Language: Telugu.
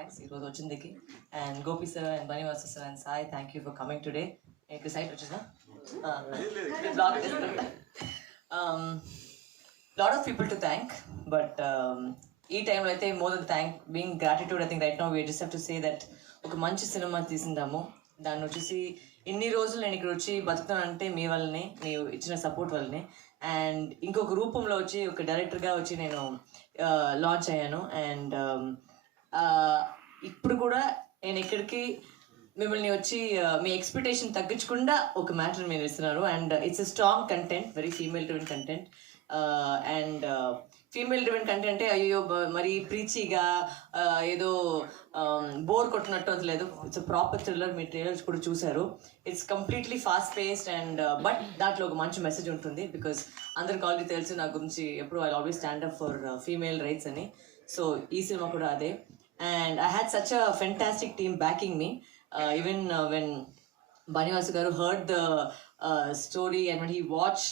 థ్యాంక్స్ ఈరోజు వచ్చిందికి and Gopi sir and Banivasu sir and Sai thank you for coming today. మీకు సైట్ వచ్చిందా? Lot of people to thank but ఈ టైంలో అయితే more than thank being gratitude. I think right now we just have to say that ఒక మంచి సినిమా తీసిందాము. దాన్ని వచ్చేసి ఇన్ని రోజులు నేను ఇక్కడ వచ్చి బతుకుతానంటే మీ వల్లనే, మీరు ఇచ్చిన సపోర్ట్ వల్లనే. అండ్ ఇంకొక రూపంలో వచ్చి ఒక డైరెక్టర్గా వచ్చి నేను లాంచ్ అయ్యాను. అండ్ ఇప్పుడు కూడా నేను ఎక్కడికి మిమ్మల్ని వచ్చి మీ ఎక్స్పెక్టేషన్ తగ్గించకుండా ఒక మ్యాటర్ మీరు ఇస్తున్నారు. And it's a strong content, very female driven content. And female driven content అంటే అయ్యో మరి ప్రీచీగా ఏదో బోర్ కొట్టినట్టు అది లేదు. It's proper thriller. Me trailers కూడా చూశారు. It's completely fast paced and but దాంట్లో ఒక మంచి మెసేజ్ ఉంటుంది. బికాస్ అందరికి ఆల్రెడీ తెలుసు నా గురించి, ఎప్పుడు I always stand up for female rights అని. సో ఈ సినిమా కూడా అదే. And I had such a fantastic team backing me. Even when Banivasu garu heard the story and when he watched